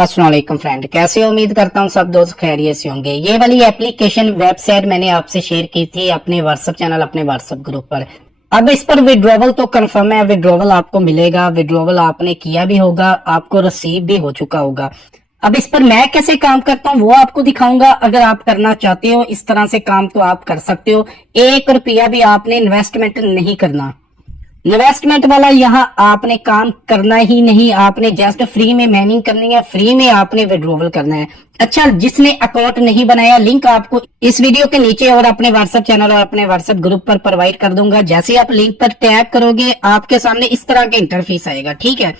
अस्सलाम वालेकुम फ्रेंड, कैसे हो? उम्मीद करता हूँ सब दोस्त खैरियत से होंगे। ये वाली एप्लीकेशन वेबसाइट मैंने आपसे शेयर की थी अपने व्हाट्सएप चैनल, अपने व्हाट्सएप ग्रुप पर। अब इस पर विड्रॉवल तो कंफर्म है, विड्रॉवल आपको मिलेगा, विड्रॉवल आपने किया भी होगा, आपको रिसीव भी हो चुका होगा। अब इस पर मैं कैसे काम करता हूँ वो आपको दिखाऊंगा। अगर आप करना चाहते हो इस तरह से काम तो आप कर सकते हो। 1 रुपया भी आपने इन्वेस्टमेंट नहीं करना। इन्वेस्टमेंट वाला यहाँ आपने काम करना ही नहीं, आपने जस्ट फ्री में माइनिंग करनी है, फ्री में आपने विड्रॉवल करना है। अच्छा, जिसने अकाउंट नहीं बनाया, लिंक आपको इस वीडियो के नीचे और अपने व्हाट्सएप चैनल और अपने व्हाट्सएप ग्रुप पर प्रोवाइड कर दूंगा। जैसे आप लिंक पर टैप करोगे आपके सामने इस तरह का इंटरफेस आएगा। ठीक है,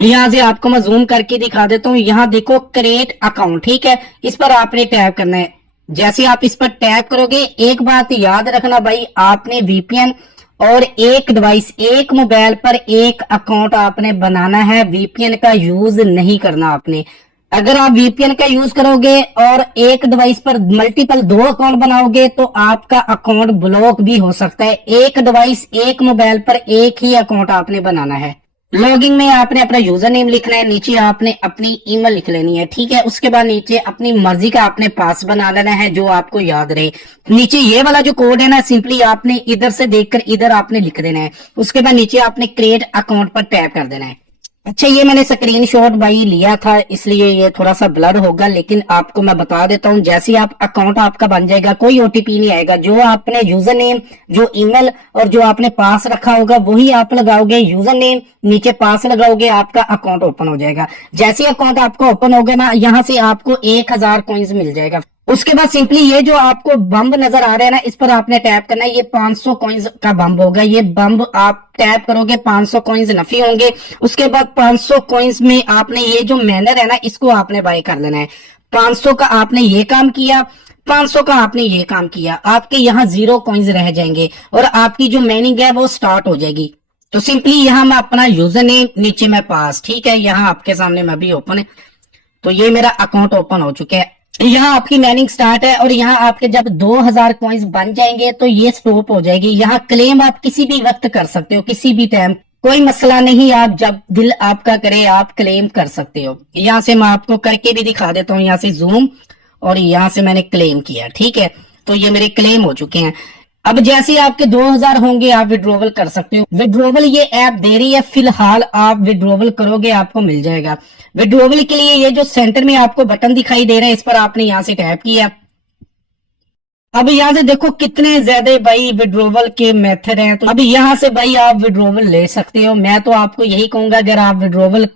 यहाँ से आपको मैं जूम करके दिखा देता हूँ। यहाँ देखो क्रिएट अकाउंट, ठीक है, इस पर आपने टैप करना है। जैसे आप इस पर टैप करोगे, एक बात याद रखना भाई, आपने वीपीएन और एक डिवाइस, एक मोबाइल पर एक अकाउंट आपने बनाना है। वीपीएन का यूज नहीं करना आपने। अगर आप वीपीएन का यूज करोगे और एक डिवाइस पर मल्टीपल 2 अकाउंट बनाओगे तो आपका अकाउंट ब्लॉक भी हो सकता है। एक डिवाइस, एक मोबाइल पर एक ही अकाउंट आपने बनाना है। लॉगिंग में आपने अपना यूजर नेम लिखना है, नीचे आपने अपनी ईमेल लिख लेनी है। ठीक है, उसके बाद नीचे अपनी मर्जी का आपने पास बना लेना है जो आपको याद रहे। नीचे ये वाला जो कोड है ना, सिंपली आपने इधर से देखकर इधर आपने लिख देना है। उसके बाद नीचे आपने क्रिएट अकाउंट पर टैप कर देना है। अच्छा, ये मैंने स्क्रीनशॉट भाई लिया था इसलिए ये थोड़ा सा ब्लर होगा, लेकिन आपको मैं बता देता हूँ। जैसे आप अकाउंट आपका बन जाएगा, कोई ओटीपी नहीं आएगा। जो आपने यूजर नेम, जो ईमेल और जो आपने पास रखा होगा वही आप लगाओगे। यूजर नेम नीचे पास लगाओगे, आपका अकाउंट ओपन हो जाएगा। जैसे अकाउंट आपका ओपन होगा ना, यहाँ से आपको 1000 कॉइन्स मिल जाएगा। उसके बाद सिंपली ये जो आपको बम्ब नजर आ रहा है ना, इस पर आपने टैप करना है। ये 500 कॉइन्स का बम्ब होगा। ये बम्ब आप टैप करोगे 500 कॉइन्स नफी होंगे। उसके बाद 500 कॉइन्स में आपने ये जो मैनर है ना, इसको आपने बाय कर लेना है। 500 का आपने ये काम किया, 500 का आपने ये काम किया, आपके यहाँ 0 कॉइन्स रह जाएंगे और आपकी जो माइनिंग है वो स्टार्ट हो जाएगी। तो सिंपली यहाँ मैं अपना यूजर नेम, नीचे मैं पास, ठीक है, यहाँ आपके सामने मैं भी ओपन है। तो ये मेरा अकाउंट ओपन हो चुका है। यहाँ आपकी माइनिंग स्टार्ट है और यहाँ आपके जब 2000 कॉइन्स बन जाएंगे तो ये स्टॉप हो जाएगी। यहाँ क्लेम आप किसी भी वक्त कर सकते हो, किसी भी टाइम, कोई मसला नहीं। आप जब दिल आपका करे आप क्लेम कर सकते हो। यहाँ से मैं आपको करके भी दिखा देता हूँ। यहाँ से जूम और यहाँ से मैंने क्लेम किया। ठीक है, तो ये मेरे क्लेम हो चुके हैं। अब जैसे आपके 2000 होंगे आप विड्रॉवल कर सकते हो। विड्रॉवल ये ऐप दे रही है, फिलहाल आप विड्रॉवल करोगे आपको मिल जाएगा। विड्रॉवल के लिए ये जो सेंटर में आपको बटन दिखाई दे रहा है, इस पर आपने यहाँ से टैप किया। अब यहाँ से देखो कितने ज्यादा भाई विड्रॉवल के मेथड हैं। तो अब यहाँ से भाई आप विड्रॉवल ले सकते हो। मैं तो आपको यही कहूंगा, अगर आप विड्रॉवल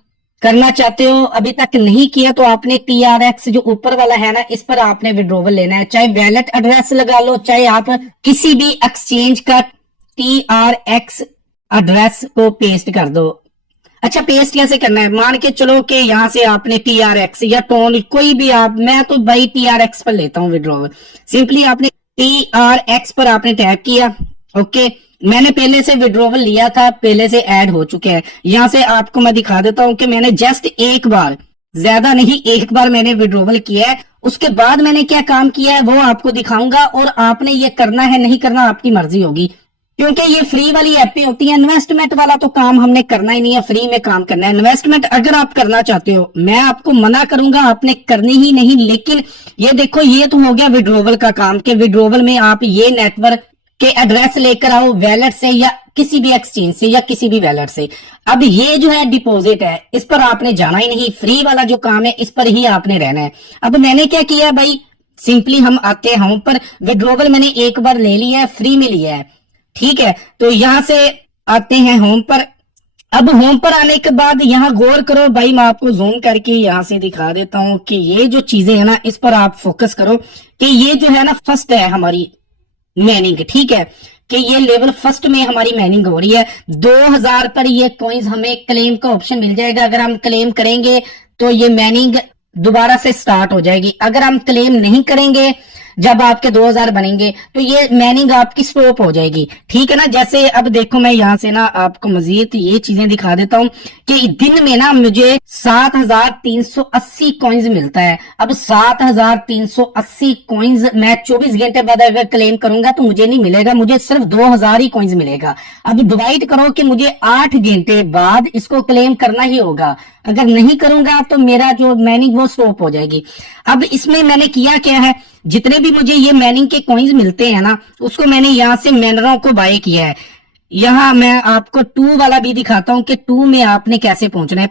करना चाहते हो, अभी तक नहीं किया, तो आपने TRX जो ऊपर वाला है ना, इस पर आपने विड्रॉवल लेना है। चाहे वैलेट एड्रेस लगा लो, चाहे आप किसी भी एक्सचेंज का TRX एड्रेस को पेस्ट कर दो। अच्छा, पेस्ट कैसे करना है? मान के चलो कि यहाँ से आपने TRX या टोन कोई भी आप, मैं तो भाई TRX पर लेता हूँ विड्रॉवल। सिंपली आपने TRX पर आपने टैप किया। ओके, मैंने पहले से विड्रॉवल लिया था, पहले से ऐड हो चुके हैं। यहाँ से आपको मैं दिखा देता हूँ कि मैंने जस्ट एक बार, ज्यादा नहीं, एक बार मैंने विड्रॉवल किया है। उसके बाद मैंने क्या काम किया है वो आपको दिखाऊंगा और आपने ये करना है नहीं करना आपकी मर्जी होगी, क्योंकि ये फ्री वाली ऐपें होती हैं। इन्वेस्टमेंट वाला तो काम हमने करना ही नहीं है, फ्री में काम करना है। इन्वेस्टमेंट अगर आप करना चाहते हो, मैं आपको मना करूंगा, आपने करनी ही नहीं। लेकिन ये देखो, ये तो हो गया विड्रॉवल का काम कि विड्रॉवल में आप ये नेटवर्क के एड्रेस लेकर आओ वैलेट से या किसी भी एक्सचेंज से या किसी भी वैलेट से। अब ये जो है डिपॉजिट है, इस पर आपने जाना ही नहीं। फ्री वाला जो काम है इस पर ही आपने रहना है। अब मैंने क्या किया भाई, सिंपली हम आते हैं होम पर। विड्रॉवल मैंने एक बार ले लिया है, फ्री में लिया है। ठीक है, तो यहां से आते हैं होम पर। अब होम पर आने के बाद यहाँ गौर करो भाई, मैं आपको जूम करके यहाँ से दिखा देता हूं कि ये जो चीजें है ना, इस पर आप फोकस करो कि ये जो है ना फर्स्ट है हमारी माइनिंग। ठीक है, कि ये लेवल फर्स्ट में हमारी माइनिंग हो रही है। 2000 पर ये कॉइन्स हमें क्लेम का ऑप्शन मिल जाएगा। अगर हम क्लेम करेंगे तो ये माइनिंग दोबारा से स्टार्ट हो जाएगी। अगर हम क्लेम नहीं करेंगे, जब आपके 2000 बनेंगे तो ये मैनिंग आपकी स्टॉप हो जाएगी, ठीक है ना। जैसे अब देखो मैं यहाँ से ना आपको मजीद ये चीजें दिखा देता हूँ कि दिन में ना मुझे 7380 कॉइन्स मिलता है। अब 7380 कॉइन्स मैं 24 घंटे बाद अगर क्लेम करूंगा तो मुझे नहीं मिलेगा, मुझे सिर्फ 2000 ही कॉइन्स मिलेगा। अब डिवाइड करो कि मुझे 8 घंटे बाद इसको क्लेम करना ही होगा, अगर नहीं करूंगा तो मेरा जो मैनिंग वो स्टॉप हो जाएगी। अब इसमें मैंने किया क्या है, जितने भी मुझे ये मैनिंग के कॉइन्स मिलते हैं ना उसको मैंने यहाँ से मैनरों को बाय किया है। यहाँ मैं आपको 2 वाला भी दिखाता हूँ कि 2 में आपने कैसे पहुंचना है।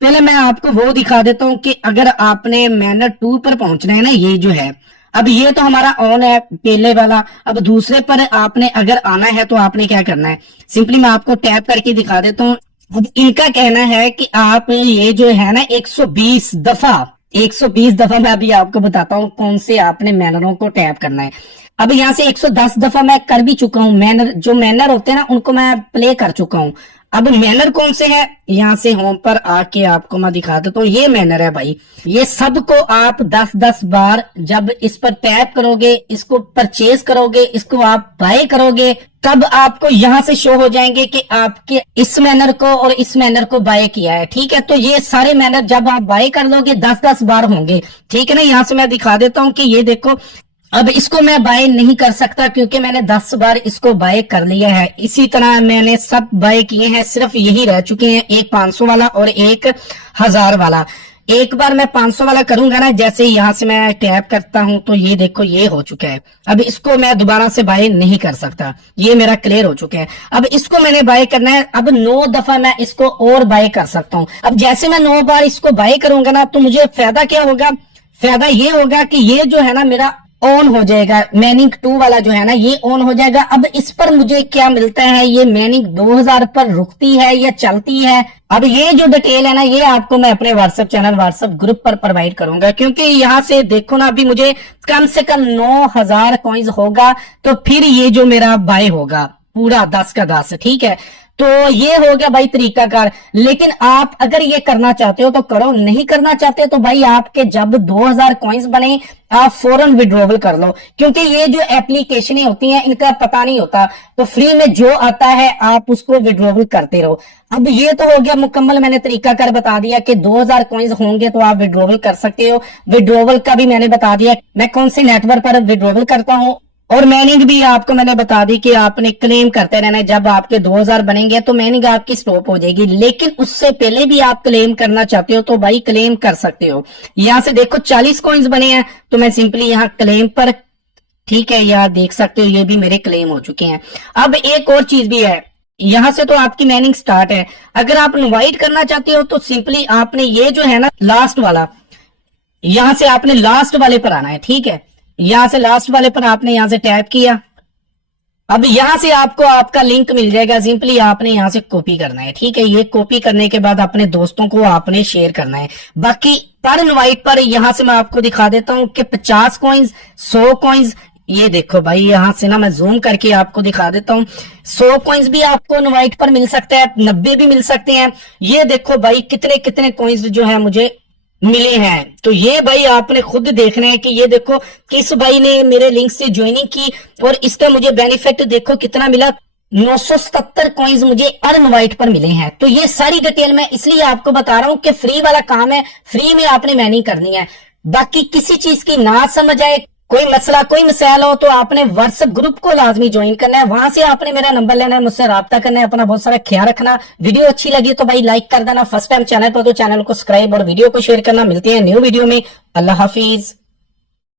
पहले मैं आपको वो दिखा देता हूँ कि अगर आपने मैनर 2 पर पहुंचना है ना, ये जो है अब ये तो हमारा ऑन है पहले वाला। अब दूसरे पर आपने अगर आना है तो आपने क्या करना है, सिंपली मैं आपको टैप करके दिखा देता हूँ। अब इनका कहना है कि आप ये जो है ना 120 दफा मैं अभी आपको बताता हूँ कौन से आपने मैनरों को टैप करना है। अब यहाँ से 110 दफा मैं कर भी चुका हूँ, मैनर जो मैनर होते हैं ना उनको मैं प्ले कर चुका हूँ। अब मैनर कौन से है, यहाँ से होम पर आके आपको मैं दिखा देता हूँ। ये मैनर है भाई, ये सबको आप 10-10 बार जब इस पर टैप करोगे, इसको परचेज करोगे, इसको आप बाय करोगे, तब आपको यहाँ से शो हो जाएंगे कि आपके इस मैनर को और इस मैनर को बाय किया है, ठीक है। तो ये सारे मैनर जब आप बाय कर लोगे 10-10 बार होंगे, ठीक है ना। यहाँ से मैं दिखा देता हूँ कि ये देखो, अब इसको मैं बाय नहीं कर सकता क्योंकि मैंने 10 बार इसको बाय कर लिया है। इसी तरह मैंने सब बाय किए हैं, सिर्फ यही रह चुके हैं, एक 500 वाला और एक 1000 वाला। एक बार मैं 500 वाला करूंगा ना, जैसे यहाँ से मैं टैप करता हूं तो ये देखो ये हो चुका है। अब इसको मैं दोबारा से बाय नहीं कर सकता, ये मेरा क्लियर हो चुका है। अब इसको मैंने बाय करना है, अब 9 दफा मैं इसको और बाय कर सकता हूँ। अब जैसे मैं 9 बार इसको बाय करूंगा ना तो मुझे फायदा क्या होगा, फायदा ये होगा कि ये जो है ना मेरा ऑन हो जाएगा, मैनिंग 2 वाला जो है ना ये ऑन हो जाएगा। अब इस पर मुझे क्या मिलता है, ये मैनिंग 2000 पर रुकती है या चलती है। अब ये जो डिटेल है ना ये आपको मैं अपने व्हाट्सएप चैनल व्हाट्सएप ग्रुप पर प्रोवाइड करूंगा, क्योंकि यहाँ से देखो ना अभी मुझे कम से कम 9000 कॉइन्स होगा तो फिर ये जो मेरा बाय होगा पूरा 10 का 10, ठीक है। तो ये हो गया भाई तरीकाकार। लेकिन आप अगर ये करना चाहते हो तो करो, नहीं करना चाहते तो भाई आपके जब 2000 कॉइन्स बने आप फौरन विड्रॉवल कर लो, क्योंकि ये जो एप्लीकेशनें होती हैं इनका पता नहीं होता, तो फ्री में जो आता है आप उसको विड्रॉवल करते रहो। अब ये तो हो गया मुकम्मल, मैंने तरीकाकार बता दिया कि 2000 कॉइन्स होंगे तो आप विड्रॉवल कर सकते हो। विड्रॉवल का भी मैंने बता दिया मैं कौन से नेटवर्क पर विड्रॉवल करता हूँ, और मैनिंग भी आपको मैंने बता दी कि आपने क्लेम करते रहना है। जब आपके 2000 बनेंगे तो मैनिंग आपकी स्टॉप हो जाएगी, लेकिन उससे पहले भी आप क्लेम करना चाहते हो तो भाई क्लेम कर सकते हो। यहाँ से देखो 40 कॉइन्स बने हैं तो मैं सिंपली यहाँ क्लेम पर, ठीक है, यहाँ देख सकते हो ये भी मेरे क्लेम हो चुके हैं। अब एक और चीज भी है, यहाँ से तो आपकी मैनिंग स्टार्ट है। अगर आप इनवाइट करना चाहते हो तो सिंपली आपने ये जो है ना लास्ट वाला, यहाँ से आपने लास्ट वाले पर आना है, ठीक है। यहां से लास्ट वाले पर आपने यहां से टैप किया, अब यहां से आपको आपका लिंक मिल जाएगा, सिंपली आपने यहां से कॉपी करना है, ठीक है। ये कॉपी करने के बाद अपने दोस्तों को आपने शेयर करना है। बाकी पर इनवाइट पर यहां से मैं आपको दिखा देता हूं कि 50 कॉइन्स, 100 कॉइन्स, ये देखो भाई यहां से ना मैं जूम करके आपको दिखा देता हूं। 100 कॉइन्स भी आपको इनवाइट पर मिल सकता है, 90 भी मिल सकते हैं। ये देखो भाई कितने कितने कॉइन्स जो है मुझे मिले हैं। तो ये भाई आपने खुद देखना है कि ये देखो किस भाई ने मेरे लिंक से ज्वाइनिंग की और इसका मुझे बेनिफिट देखो कितना मिला, 977 कॉइन्स मुझे अनइनवाइट पर मिले हैं। तो ये सारी डिटेल मैं इसलिए आपको बता रहा हूं कि फ्री वाला काम है, फ्री में आपने मैनिंग करनी है। बाकी किसी चीज की ना समझ आए, कोई मसला कोई मसाइल हो तो आपने व्हाट्सएप ग्रुप को लाजमी ज्वाइन करना है, वहां से आपने मेरा नंबर लेना है, मुझसे राब्ता करना है। अपना बहुत सारा ख्याल रखना। वीडियो अच्छी लगी तो भाई लाइक कर देना, फर्स्ट टाइम चैनल पर तो चैनल को सब्सक्राइब और वीडियो को शेयर करना। मिलते हैं न्यू वीडियो में, अल्लाह हाफिज।